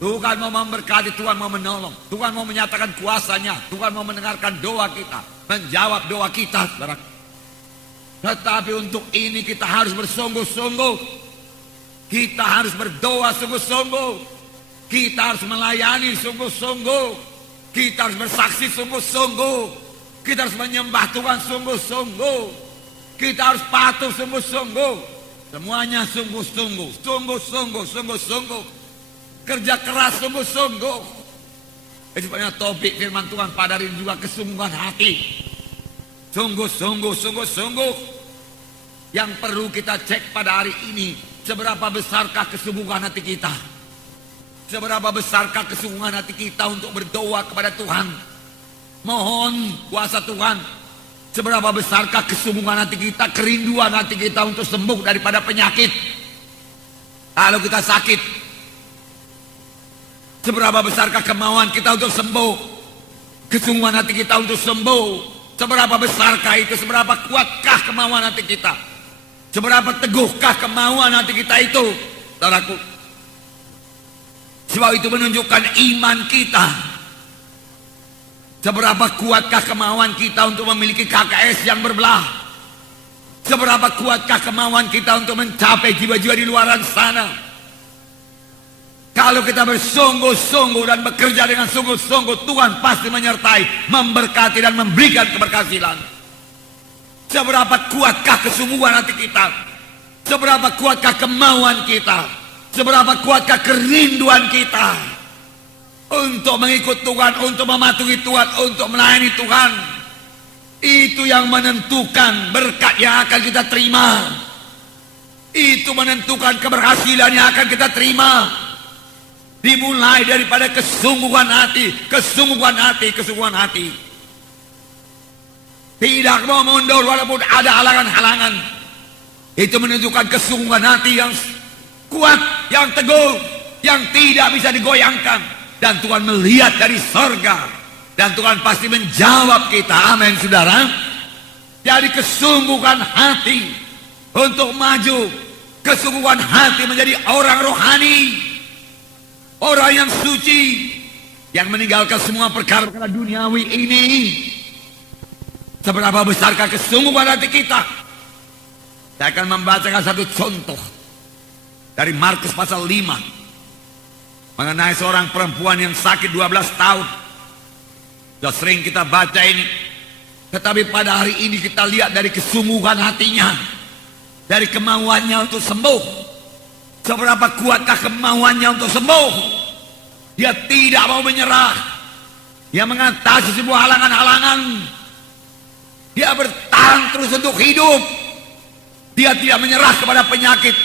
Tuhan mau memberkati, Tuhan mau menolong, Tuhan mau menyatakan kuasanya, Tuhan mau mendengarkan doa kita, menjawab doa kita, saudara. Tetapi untuk ini kita harus bersungguh-sungguh, kita harus berdoa sungguh-sungguh, kita harus melayani sungguh-sungguh, kita harus bersaksi sungguh-sungguh, kita harus menyembah Tuhan sungguh-sungguh, kita harus patuh sungguh-sungguh, semuanya sungguh-sungguh, sungguh-sungguh, sungguh-sungguh, kerja keras sungguh-sungguh. Itu banyak topik firman Tuhan pada hari ini juga, kesungguhan hati, sungguh-sungguh, sungguh-sungguh. Yang perlu kita cek pada hari ini, seberapa besarkah kesungguhan hati kita, seberapa besarkah kesungguhan hati kita untuk berdoa kepada Tuhan, mohon kuasa Tuhan. Seberapa besarkah kesungguhan hati kita, kerinduan hati kita untuk sembuh daripada penyakit. Kalau kita sakit, seberapa besarkah kemauan kita untuk sembuh, kesungguhan hati kita untuk sembuh. Seberapa besarkah itu, seberapa kuatkah kemauan hati kita, seberapa teguhkah kemauan hati kita itu, saudaraku. Sebab itu menunjukkan iman kita. Seberapa kuatkah kemauan kita untuk memiliki KKS yang berbelah, seberapa kuatkah kemauan kita untuk mencapai jiwa-jiwa di luaran sana. Kalau kita bersungguh-sungguh dan bekerja dengan sungguh-sungguh, Tuhan pasti menyertai, memberkati dan memberikan keberhasilan. Seberapa kuatkah kesungguhan hati kita, seberapa kuatkah kemauan kita, seberapa kuatkah kerinduan kita untuk mengikut Tuhan, untuk mematuhi Tuhan, untuk melayani Tuhan. Itu yang menentukan berkat yang akan kita terima, itu menentukan keberhasilan yang akan kita terima. Dimulai daripada kesungguhan hati, kesungguhan hati, kesungguhan hati. Tidak mau mundur walaupun ada halangan-halangan. Itu menunjukkan kesungguhan hati yang kuat, yang teguh, yang tidak bisa digoyangkan. Dan Tuhan melihat dari sorga, dan Tuhan pasti menjawab kita. Amin, saudara. Jadi kesungguhan hati untuk maju, kesungguhan hati menjadi orang rohani, orang yang suci, yang meninggalkan semua perkara-perkara duniawi ini. Seberapa besarkah kesungguhan hati kita? Saya akan membacakan satu contoh dari Markus pasal 5 mengenai seorang perempuan yang sakit 12 tahun. Sudah sering kita baca ini, tetapi pada hari ini kita lihat dari kesungguhan hatinya, dari kemauannya untuk sembuh. Seberapa kuatkah kemauannya untuk sembuh? Dia tidak mau menyerah. Dia mengatasi sebuah halangan-halangan. Dia bertahan terus untuk hidup. Dia tidak menyerah kepada penyakit,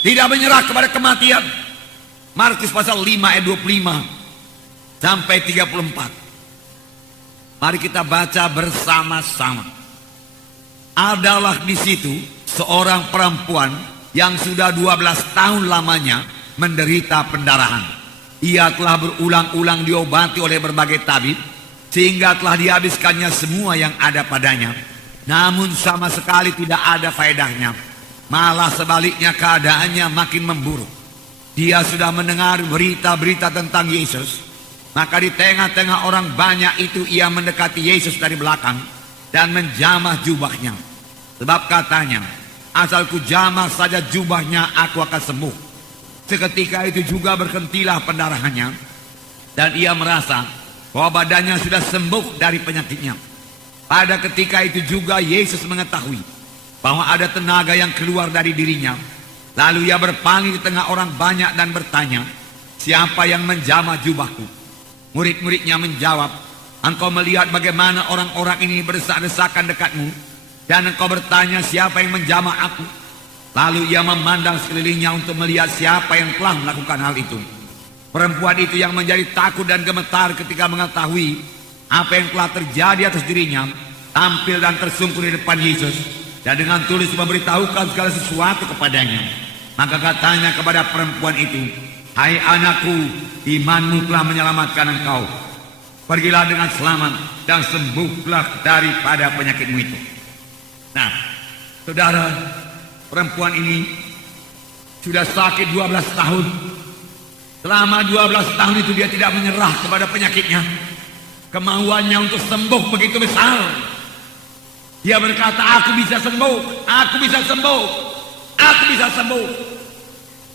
tidak menyerah kepada kematian. Markus pasal 5 ayat 25 sampai 34. Mari kita baca bersama-sama. Adalah di situ seorang perempuan yang sudah 12 tahun lamanya menderita pendarahan. Ia telah berulang-ulang diobati oleh berbagai tabib, sehingga telah dihabiskannya semua yang ada padanya. Namun sama sekali tidak ada faedahnya. Malah sebaliknya keadaannya makin memburuk. Dia sudah mendengar berita-berita tentang Yesus. Maka di tengah-tengah orang banyak itu ia mendekati Yesus dari belakang dan menjamah jubahnya. Sebab katanya, asal ku jamah saja jubahnya, aku akan sembuh. Seketika itu juga berhentilah pendarahannya, dan ia merasa bahwa badannya sudah sembuh dari penyakitnya. Pada ketika itu juga Yesus mengetahui bahwa ada tenaga yang keluar dari dirinya. Lalu ia berpaling di tengah orang banyak dan bertanya, siapa yang menjamah jubahku? Murid-muridnya menjawab, engkau melihat bagaimana orang-orang ini berdesak-desakan dekatmu, dan engkau bertanya siapa yang menjamah aku? Lalu ia memandang sekelilingnya untuk melihat siapa yang telah melakukan hal itu. Perempuan itu yang menjadi takut dan gemetar ketika mengetahui apa yang telah terjadi atas dirinya, tampil dan tersungkur di depan Yesus, dan dengan tulus memberitahukan segala sesuatu kepadanya. Maka katanya kepada perempuan itu, hai anakku, imanmu telah menyelamatkan engkau. Pergilah dengan selamat dan sembuhlah daripada penyakitmu itu. Nah, saudara, perempuan ini sudah sakit 12 tahun. Selama 12 tahun itu dia tidak menyerah kepada penyakitnya. Kemauannya untuk sembuh begitu besar. Dia berkata, aku bisa sembuh, aku bisa sembuh, aku bisa sembuh.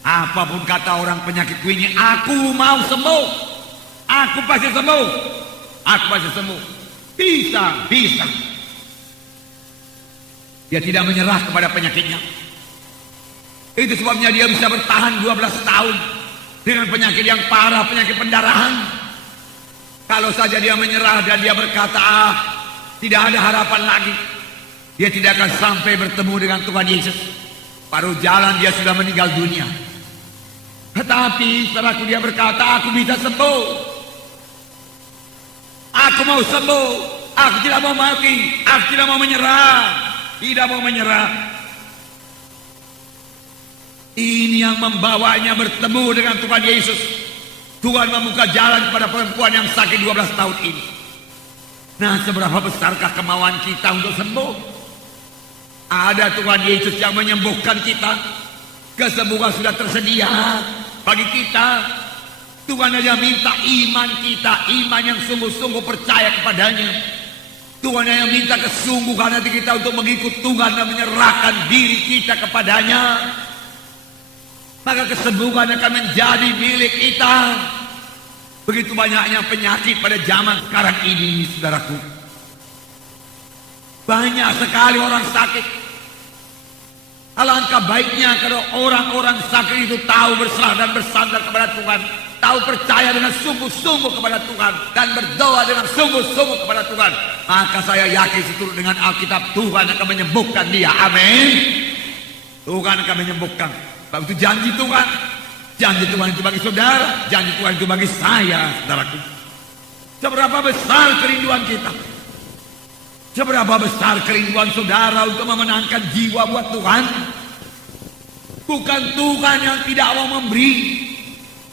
Apapun kata orang penyakitku ini, aku mau sembuh. Aku pasti sembuh. Aku pasti sembuh. Bisa, bisa. Dia tidak menyerah kepada penyakitnya. Itu sebabnya dia bisa bertahan 12 tahun dengan penyakit yang parah, penyakit pendarahan. Kalau saja dia menyerah dan dia berkata, tidak ada harapan lagi, dia tidak akan sampai bertemu dengan Tuhan Yesus. Paruh jalan dia sudah meninggal dunia. Tetapi setelah dia berkata, aku bisa sembuh. Aku mau sembuh. Aku tidak mau mati. Aku tidak mau menyerah. Tidak mau menyerah. Ini yang membawanya bertemu dengan Tuhan Yesus. Tuhan membuka jalan kepada perempuan yang sakit 12 tahun ini. Nah, seberapa besarkah kemauan kita untuk sembuh? Ada Tuhan Yesus yang menyembuhkan kita. Kesembuhan sudah tersedia bagi kita. Tuhan hanya minta iman kita, iman yang sungguh-sungguh percaya kepadanya. Tuhan hanya minta kesungguhan hati kita untuk mengikut Tuhan dan menyerahkan diri kita kepadanya. Maka kesembuhan akan menjadi milik kita. Begitu banyaknya penyakit pada zaman sekarang ini, saudaraku. Banyak sekali orang sakit. Alangkah baiknya kalau orang-orang sakit itu tahu berserah dan bersandar kepada Tuhan, tahu percaya dengan sungguh-sungguh kepada Tuhan, dan berdoa dengan sungguh-sungguh kepada Tuhan. Maka saya yakin seturut dengan Alkitab, Tuhan akan menyembuhkan dia. Amin. Tuhan akan menyembuhkan. Sebab itu janji Tuhan. Janji Tuhan itu bagi saudara, janji Tuhan itu bagi saya, saudaraku. Seberapa besar kerinduan kita, seberapa besar kerinduan saudara untuk memenangkan jiwa buat Tuhan. Bukan Tuhan yang tidak mau memberi,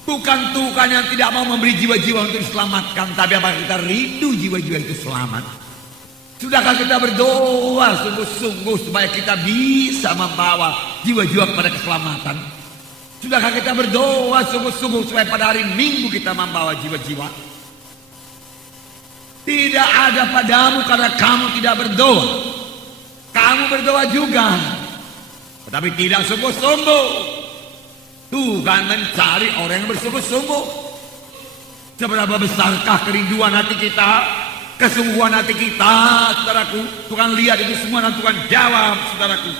bukan Tuhan yang tidak mau memberi jiwa-jiwa untuk diselamatkan, tapi apakah kita rindu jiwa-jiwa itu selamat? Sudahkah kita berdoa sungguh-sungguh supaya kita bisa membawa jiwa-jiwa kepada keselamatan? Sudahkah kita berdoa sungguh-sungguh supaya pada hari Minggu kita membawa jiwa-jiwa? Tidak ada padamu karena kamu tidak berdoa. Kamu berdoa juga, tetapi tidak sungguh-sungguh. Tuhan mencari orang yang bersungguh-sungguh. Seberapa besarkah kerinduan hati kita, kesungguhan hati kita, saudaraku. Tuhan lihat itu semua dan Tuhan jawab, saudaraku.